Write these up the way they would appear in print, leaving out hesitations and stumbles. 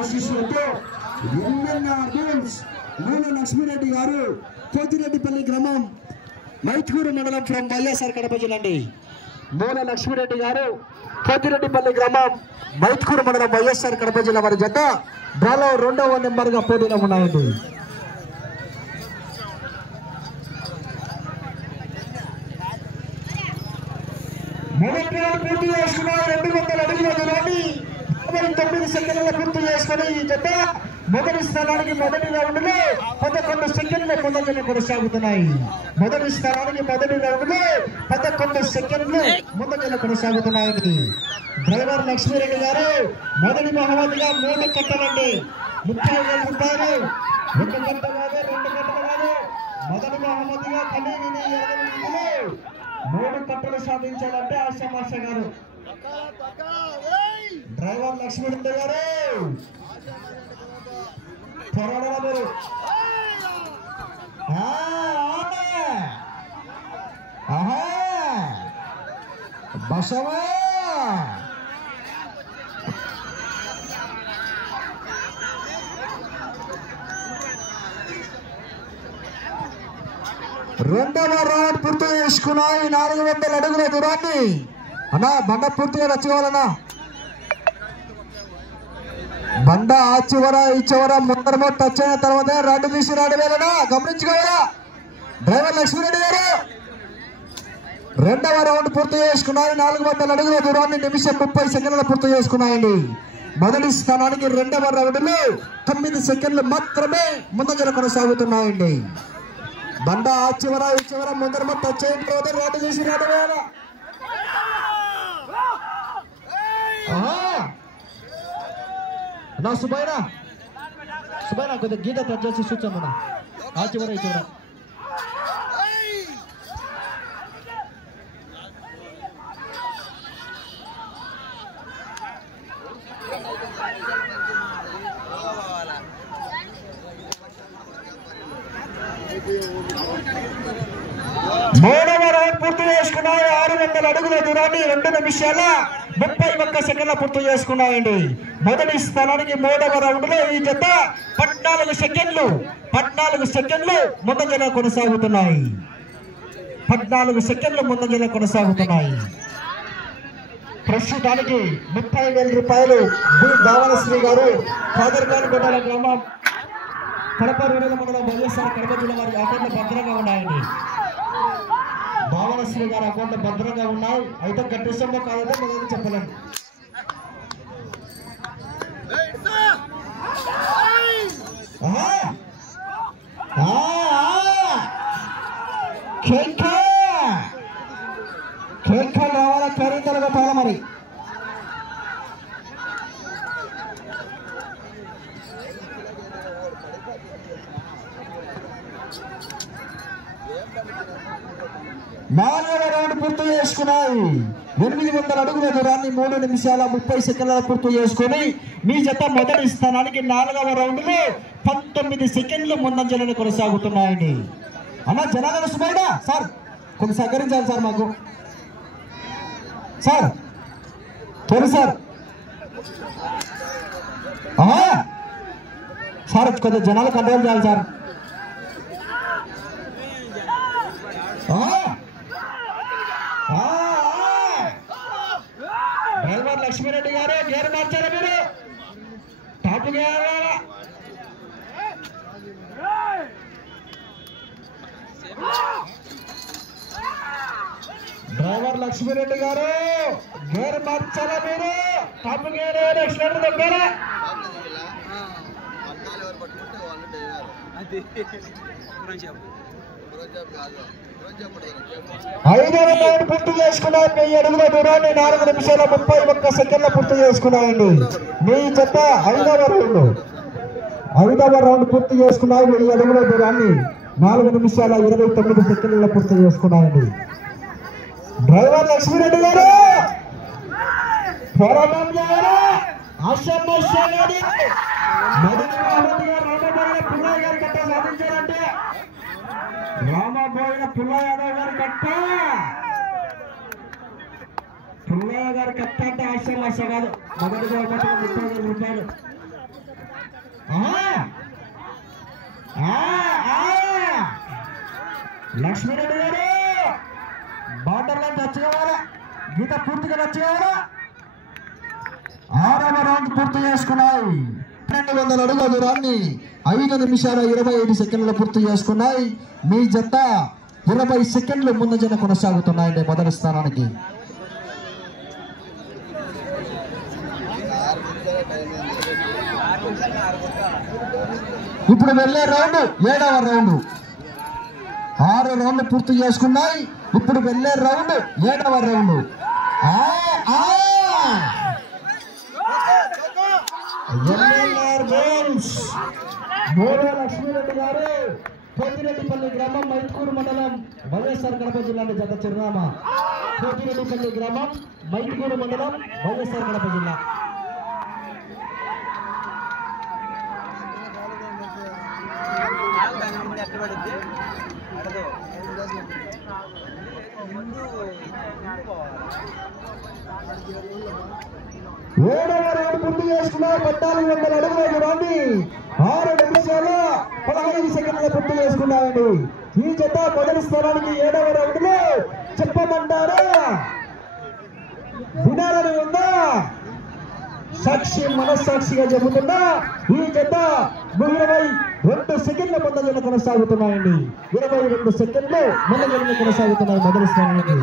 ఆశీస్సులతో మూల లక్ష్మీరెడ్డి గారు పోతిరెడ్డిపల్లి గ్రామం మైత్కూరు మండలం ఫ్రమ్ వైఎస్ఆర్ కడప జిల్లా అండి. మూల లక్ష్మీరెడ్డి గారు పోతిరెడ్డిపల్లి గ్రామం మైత్కూరు మండలం వైఎస్ఆర్ కడప జిల్లా వారి జత డ్రాలో 2వ నెంబర్గా పోటీలో ఉన్నాయండి. మొదటి పూర్తి చేసుకున్నారు. 200 అడుగుల దూరాన్ని 9 సెకండ్ల పూర్తి చేసుకుని ఈ జత మొదటి స్థానానికి మొదటి రౌండ్ లో 11 సెకండ్ల ముందంజలు కొనసాగుతున్నాయి. మొదటి స్థానానికి మొదటి రౌండ్ లో 11 సెకండ్లు ముందంజలు కొనసాగుతున్నాయి. డ్రైవర్ లక్ష్మీరెడ్డి గారు మొదటి బహుమతిగా 3 కట్టలండి, 30,000 రూపాయలు. 1 కట్ట కాదు, 2 కట్టలు కాదు, మొదటి బహుమతిగా కలిగి 3 కట్టలు సాధించాలంటే ఆశామాష గారు. డ్రైవర్ లక్ష్మీరెడ్డి గారు బసవా రెండవ రౌండ్ పూర్తి చేసుకున్నాయి. 400 అడుగుల దూరాన్ని అన్నా బండ పూర్తిగా రచ్చుకోవాలన్నా. బండ ఆ చివర ఈ చివర ముందర టచ్ అయిన తర్వాత 2 తీసి 2 వేలనా గమనించుకోవాలా. డ్రైవర్ లక్ష్మీరెడ్డి గారు రెండవ రౌండ్ పూర్తి చేసుకున్నాయి. 400 అడుగుల దూరాన్ని నిమిషం 30 సెకండ్లు పూర్తి చేసుకున్నాయండి. మొదటి స్థానానికి రెండవ రౌండ్ లో 9 సెకండ్లు మాత్రమే ముందంజలు కొనసాగుతున్నాయండి. బండ ఆ చివర ఈ చివర ముందర టచ్ అయిన తర్వాత 2 తీసి 2 వేల. నా సుబైనా కొద్దిగా గీత టచ్ చేసి చూచాను నా ఆ చివర ఈ చివర. మూడవ రౌండ్ పూర్తి చేసుకున్నాయి. 600 అడుగుల దూరాన్ని 2 నిమిషాల 31 సెకండ్ల పూర్తి చేసుకున్నాయండి. మొదటి స్థానానికి మూడవ రౌండ్ లో ఈ జత 14 సెకండ్లు ముందంజలో కొనసాగుతున్నాయి. 14 సెకండ్లు ముందంజలో కొనసాగుతున్నాయి. ప్రస్తుతానికి 30,000 రూపాయలు బి దావనశ్రీ గారు కాదర్ఖాన్ గొడ్డల గ్రామం కడప రూరల్ మండలం వైఎస్ఆర్ కడప జిల్లా వారి అకౌంట్లో భద్రంగా ఉన్నాయండి. భావనశ్రీ గారి అకౌంట్లో భద్రంగా ఉన్నాయి. అయితే గట్టిసంలో కాదంటే మొదలు చెప్పలేము. రావాలా ఖరీదాలు కొట్టాలా మరి. నాలుగవ రౌండ్ పూర్తి చేసుకున్నాయి. 800 అడుగుల దూరాన్ని 3 నిమిషాల 30 సెకండ్ల పూర్తి చేసుకుని మీ జత మొదటి స్థానానికి 4వ రౌండ్ లో 19 సెకండ్లు ముందంజలను కొనసాగుతున్నాయండి. అన్న జనాలను సుమైనా సార్ కొంచెం సహకరించాలి సార్ మాకు సార్. తొలి సార్ సార్ కొంచెం జనాలు కంట్రోల్ చేయాలి సార్. డ్రైవర్ లక్ష్మీరెడ్డి గారు గేర్ మార్చారా మీరు? Top gear. డ్రైవర్ లక్ష్మీరెడ్డి గారు గేర్ మార్చారా మీరు? టాప్ గేర్ ఎక్సలెంట్ దగ్గర. 5వ రౌండ్ పూర్తి చేసుకున్నాయి. 1000 అడుగుల దూరాన్ని 4 నిమిషాల 31 సెకండ్ల పూర్తి చేసుకున్నాయండి. మీ జత 5వ రౌండ్ పూర్తి చేసుకున్నాయి. 1000 అడుగుల దూరాన్ని 4 నిమిషాల 29 సెకండ్ల పూర్తి చేసుకున్నాయండి. డ్రైవర్ లక్ష్మీరెడ్డి గారు పోరాటం చేయాలి. ఆశామాషాడి రామబోయిన పుల్లయ్య గారి కట్ట సాధించారంటే రామబోయిన పుల్లయ్య యాదవ్ గారి కట్ట పుల్లయ్య గారు కట్ట అంటే ఆశ కాదు. మొదటి బహుమతి 30,000 రూపాయలు. లక్ష్మీరెడ్డి గారు బాటర్లో టచ్ కావాలా, గీత పూర్తిగా టచ్ కావాలా. 6వ రౌండ్ పూర్తి చేసుకున్నాయి. 200 అడుగుల దూరాన్ని 5 నిమిషాల 25 సెకండ్లు పూర్తి చేసుకున్నాయి. మీ జత 20 సెకండ్లు ముందంజన కొనసాగుతున్నాయండి మొదటి స్థానానికి. ఇప్పుడు వెళ్ళే రౌండ్ 7వ రౌండ్. 6 రౌండ్లు పూర్తి చేసుకున్నాయి. ఇప్పుడు వెళ్ళే రౌండ్ 7వ రౌండ్. లక్ష్మీరెడ్డి గారు కోతిరెడ్డిపల్లి గ్రామం, మైట్కూరు మండలం, వైఎస్ఆర్ కడప జిల్లా జత చిరునామా. కోతిరెడ్డిపల్లి గ్రామం, మైట్కూరు మండలం, వైఎస్ఆర్ కడప జిల్లా. ఏడవ రౌండ్ పూర్తి చేసుకున్నారు. 1400 అడుగుల దూరాన్ని 6 నిమిషాల 15 సెకండ్ల పూర్తి చేసుకున్నారండి. ఈ జత మొదటి స్థానానికి 7వ రౌండ్ లో చెప్పమంటారా, వినాలని ఉందా? సాక్షి మనస్సాక్షిగా చెబుతున్నా ఈ జత 22 సెకండ్ల ముందంజన కొనసాగుతున్నాయండి. 22 సెకండ్లు ముందంజన కొనసాగుతున్నాయి మొదటి స్థానానికి.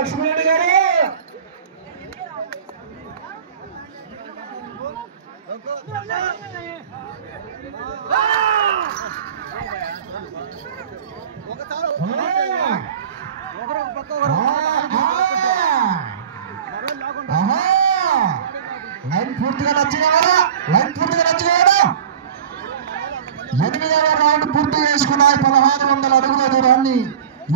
లక్ష్మీరెడ్డి గారు లైన్ పూర్తిగా నచ్చినవారా, లైన్ పూర్తిగా నచ్చినవారా. 8వ రౌండ్ పూర్తి చేసుకున్నాయి. 1600 అడుగుల దూరాన్ని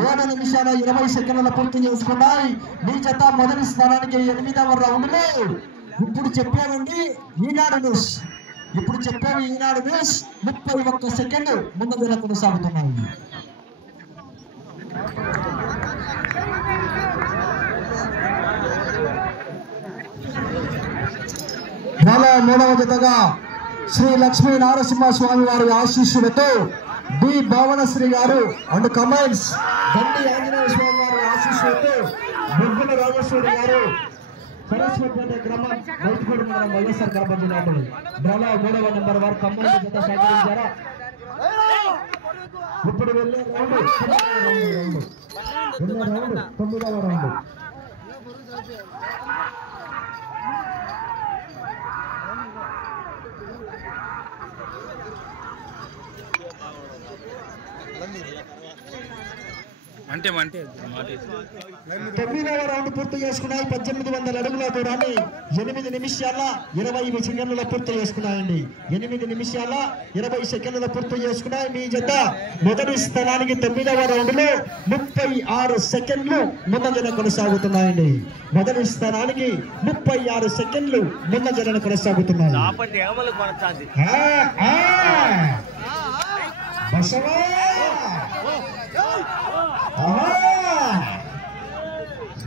7 నిమిషాల 20 సెకండ్ల పూర్తి చేసుకున్నాయి. మీ జత మొదటి స్థానానికి 8వ రౌండ్ లో ఇప్పుడు చెప్పామండి ఈనాడు న్యూస్. ఇప్పుడు చెప్పాము ఈనాడు న్యూస్ 31 సెకండ్ ముందంజన కొనసాగుతున్నాయి. 43వ జతగా శ్రీ లక్ష్మీ నారసింహస్వామి వారి ఆశీస్సులతో డి భావనశ్రీ గారు అండ్ కమెంట్స్, దండి ఆంజనేయ స్వామి వారి ఆశీస్సులతో బొగ్గుల రాజేశ్వరి గారు, సరస్వతిపేట గ్రామం, మైట్కూరు మండలం, వైఎస్ఆర్ కడప జిల్లా. డ్రాలో 3వ నెంబర్ వారు కమ్మాయి జత సహకరించారా. ఇప్పుడు వెళ్ళే రౌండ్ 9వ రౌండ్. అంటే 9వ రౌండ్ పూర్తి చేసుకున్నాయి. 1800 అడుగుల దూరాన్ని 8 నిమిషాల 20 సెకండ్ల పూర్తి చేసుకున్నాయండి. 8 నిమిషాల 20 సెకండ్ల పూర్తి చేసుకున్నాయి. మీ జత మొదటి స్థానానికి 9వ రౌండ్ లో 36 సెకండ్లు ముందంజన కొనసాగుతున్నాయండి. మొదటి స్థానానికి 36 సెకండ్లు ముందంజన కొనసాగుతున్నాయి.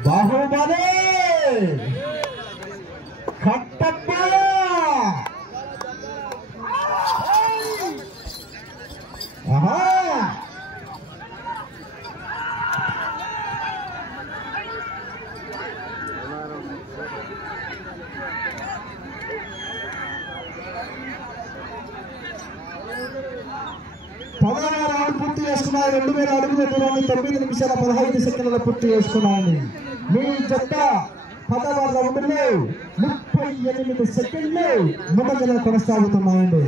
బాహుబలి కట్టప్ప పూర్తి చేసుకున్నాయి. 2000 అడుగుల దూరాన్ని 9 నిమిషాల 15 సెకండ్ల పూర్తి చేసుకున్నాయి. మీ జత 10వ రౌండ్ లో 38 సెకండ్లు ముందంజన కొనసాగుతున్నాయండి.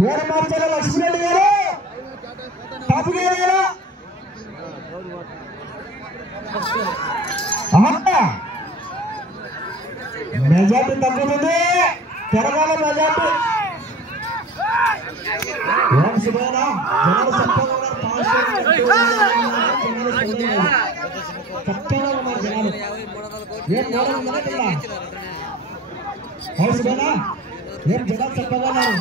గోరమార్చాల లక్ష్మీరెడ్డి గారు టాప్ గారు మెజార్టీ తగ్గుతుంది. తెలంగాణ మెజార్టీ జనాలు సంపద చక్కగా ఉన్నారు జనాలు. ఏం హౌస్నా ఏం జనాలు చక్కగా ఉన్నారు.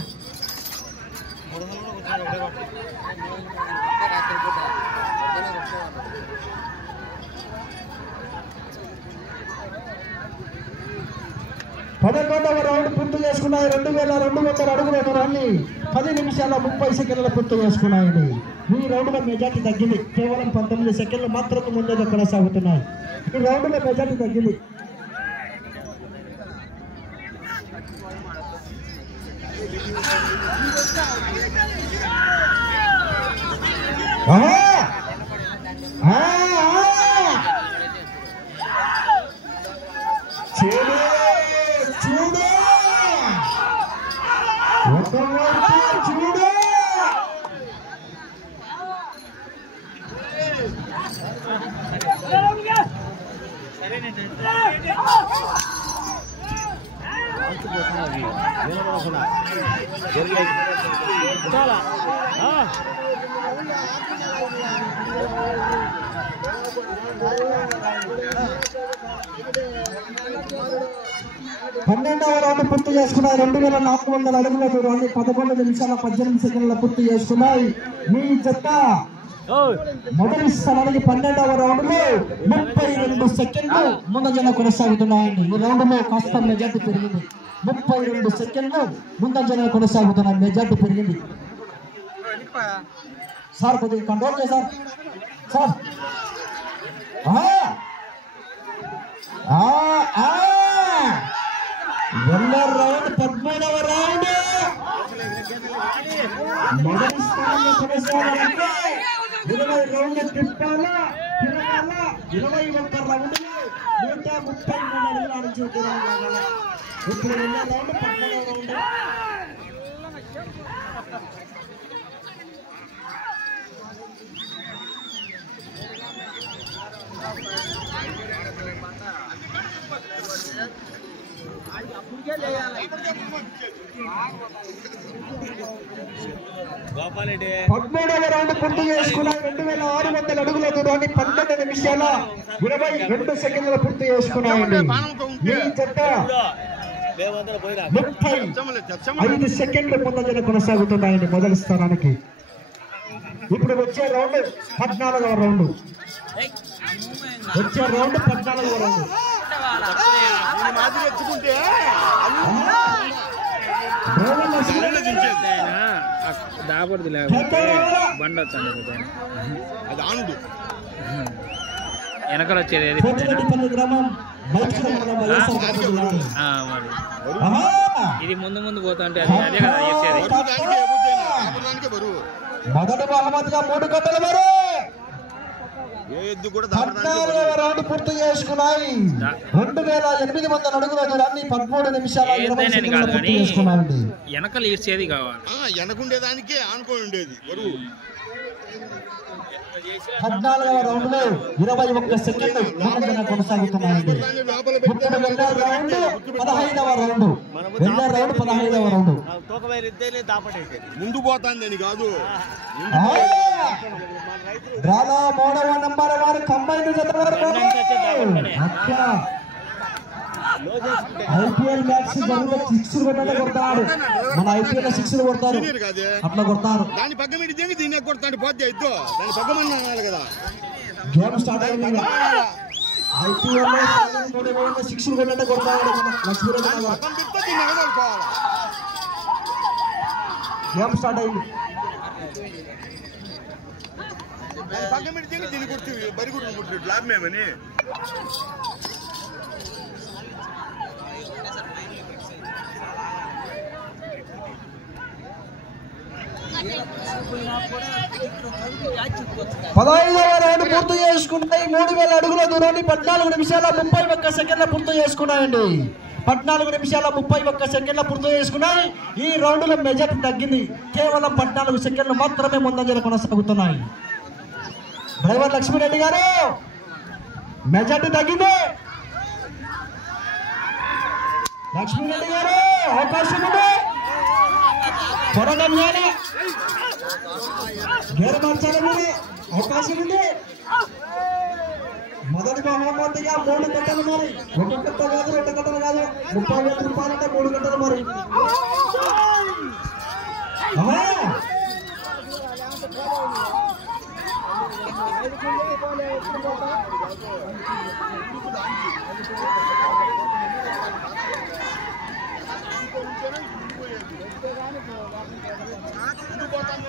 పదకొండవ రౌండ్ పూర్తి చేసుకున్నాయి. 2200 అడుగుల దూరాన్ని 10 నిమిషాల 30 సెకండ్ల పూర్తి చేసుకున్నాయండి. ఈ రౌండ్లో మెజార్టీ తగ్గింది. కేవలం 19 సెకండ్లు మాత్రమే ముందుగా కొనసాగుతున్నాయి. ఈ రౌండ్లో మెజార్టీ తగ్గింది. పన్నెండవ రౌండ్ పూర్తి చేసుకున్నాయి. 2400 అడుగుల దూరాన్ని 11 నిమిషాల 18 సెకండ్ల పూర్తి చేసుకున్నాయి. మీ జత మొదటి స్థానానికి 12వ రౌండ్ లో 32 సెకండ్లు ముందంజన కొనసాగుతున్నాయండి. ఈ రౌండ్ లో కాస్త మెజార్టీ పెరిగింది. 32 సెకండ్లు ముందంజన కొనసాగుతున్నాయి. మెజార్టీ పెరిగింది. సార్ కొద్దిగా కంట్రోల్ చేశారు సార్. రెండవ రౌండ్ 13వ రౌండ్ మొదటి స్థానంలో కొనసాగాలంటే 20 రౌండ్లు తిప్పాలా తిరగాల. 21 రౌండ్లు 133 అడుగుల నుంచి తిరగాలి. ఇప్పుడు రెండవ రౌండ్ 14వ రౌండ్. పద్మూడవ రౌండ్ పూర్తి చేసుకున్నాయి. 2600 అడుగుల దూరాన్ని 12 నిమిషాల 22 సెకండ్ల పూర్తి చేసుకున్నాయండి. ఈ జత 35 సెకండ్లు ముందంజన కొనసాగుతున్నాయండి మొదటి స్థానానికి. ఇప్పుడు వచ్చే రౌండ్ 14వ రౌండ్. వచ్చే రౌండ్ 14వ రౌండ్. దాపడుతు లేకపోతే బండి వచ్చాను అది ఆనుడు వెనకలు వచ్చేది. ఇది ముందు ముందు పోతా ఉంటే అదే కదా చేసేది. మొదటి బహుమతిగా 3 గంటల వరకు రౌండ్ పూర్తి చేసుకున్నాయి. 2800 అడుగుల దూరాన్ని 13 నిమిషాల 20 సెకండ్లు పూర్తి చేసుకున్నాయండి. వెనకలు ఇచ్చేది కావాలి. వెనకుండేదానికే ఆనుకోని ఉండేది. 14వ రౌండ్ లో 21 సెకండ్లు ముందంజన కొనసాగుతున్నాయండి. ఇప్పుడు వెళ్ళే రౌండ్ 15వ రౌండ్. వెళ్ళే రౌండ్ 15వ రౌండ్. ముందు పోతాందని కాదు. డ్రాలో 3వ నంబర్ వారు కంబైన్ జత వరకు ఐపీఎల్ మ్యాచ్ జరిగితే 6 కొట్టే కొడతాడు. మన ఐపీఎల్ 6 కొడతారు అట్లా కొడతారు. దాని పక్కన పెడితే దీన్ని కొడతాడు పోతే ఇద్దో దాని పక్కమని అనాలి కదా. గేమ్ స్టార్ట్ అయింది. ఐపీఎల్ 6 కొట్టే కొడతాడు మన లక్ష్మీరెడ్డి. గేమ్ స్టార్ట్ అయింది. పక్కన పెడితే దీన్ని కొడుతూ బరి కొట్టు లాభమేమని. పదహైదవ రౌండ్ పూర్తి చేసుకుంటే 3000 అడుగుల దూరాన్ని 14 నిమిషాల 31 సెకండ్ల పూర్తి చేసుకున్నాయండి. 14 నిమిషాల 31 సెకండ్ల పూర్తి చేసుకున్నాయి. ఈ రౌండ్ లో మెజార్టీ తగ్గింది. కేవలం 14 సెకండ్లు మాత్రమే ముందంజన కొనసాగుతున్నాయి. డ్రైవర్ లక్ష్మీరెడ్డి గారు మెజార్టీ తగ్గింది. లక్ష్మీరెడ్డి గారు అవకాశం ఉంది. త్వరగా గేర్ మార్చాలని అవకాశం ఉంది. మొదటి బహుమతిగా 3 గంటలు మరి, 1 గంట కాదు 2 గంటలు కాదు, 30,000 రూపాయలంటే 3 గంటలు మరి.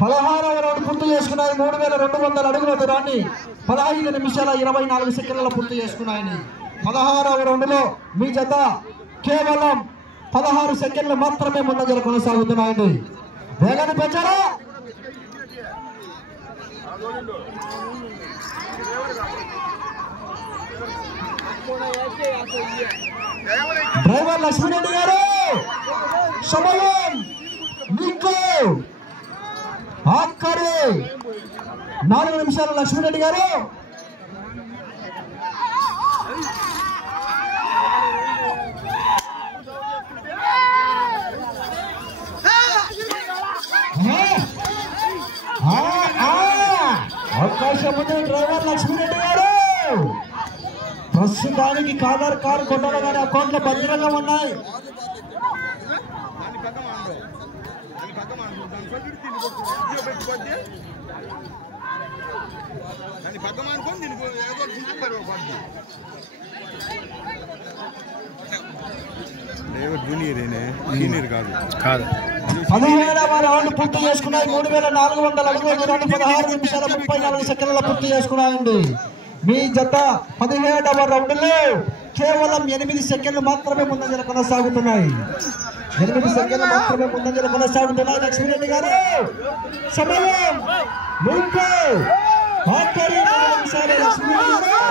పదహారవ రౌండ్ పూర్తి చేసుకున్నాయి. 3200 అడుగుల దూరాన్ని 15 నిమిషాల 24 సెకండ్ల పూర్తి చేసుకున్నాయని. 16వ రౌండ్లో మీ జత కేవలం 16 సెకండ్లు మాత్రమే ముందంజలు కొనసాగుతున్నాయండి. వేగాన్ని పెంచారా? డ్రైవర్ లక్ష్మీరెడ్డి గారు సమయం మీకు ఆఖరి 4 నిమిషాలు. లక్ష్మీరెడ్డి గారు అవకాశం ఉంది. డ్రైవర్ లక్ష్మీరెడ్డి గారు ప్రస్తుతానికి కాదర్ కారు కొట్టాలి కానీ అకౌంట్లో భద్రంగా ఉన్నాయి. జూనియర్ కాదు. 17వ రౌండ్ పూర్తి చేసుకున్నాయి. 3400 అడుగుల దూరాన్ని 16 నిమిషాల 34 సెకండ్ల పూర్తి చేసుకున్నాయండి. మీ జత 17వ రౌండ్ లో కేవలం 8 సెకండ్లు మాత్రమే ముందంజలు కొనసాగుతున్నాయి. 8 సెకండ్లు మాత్రమే ముందంజలు కొనసాగుతున్నాయి. లక్ష్మీరెడ్డి గారు సమయం మీకు ఆఖరి 4 నిమిషాలు. లక్ష్మీరెడ్డి గారు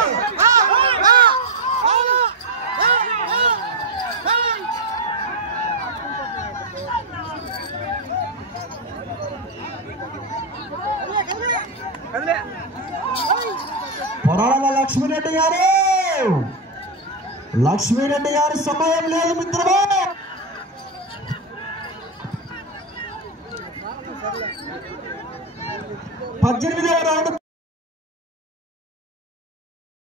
పొరాల లక్ష్మీరెడ్డి గారు సమయం లేదు మిత్రమా. 18వ రౌండ్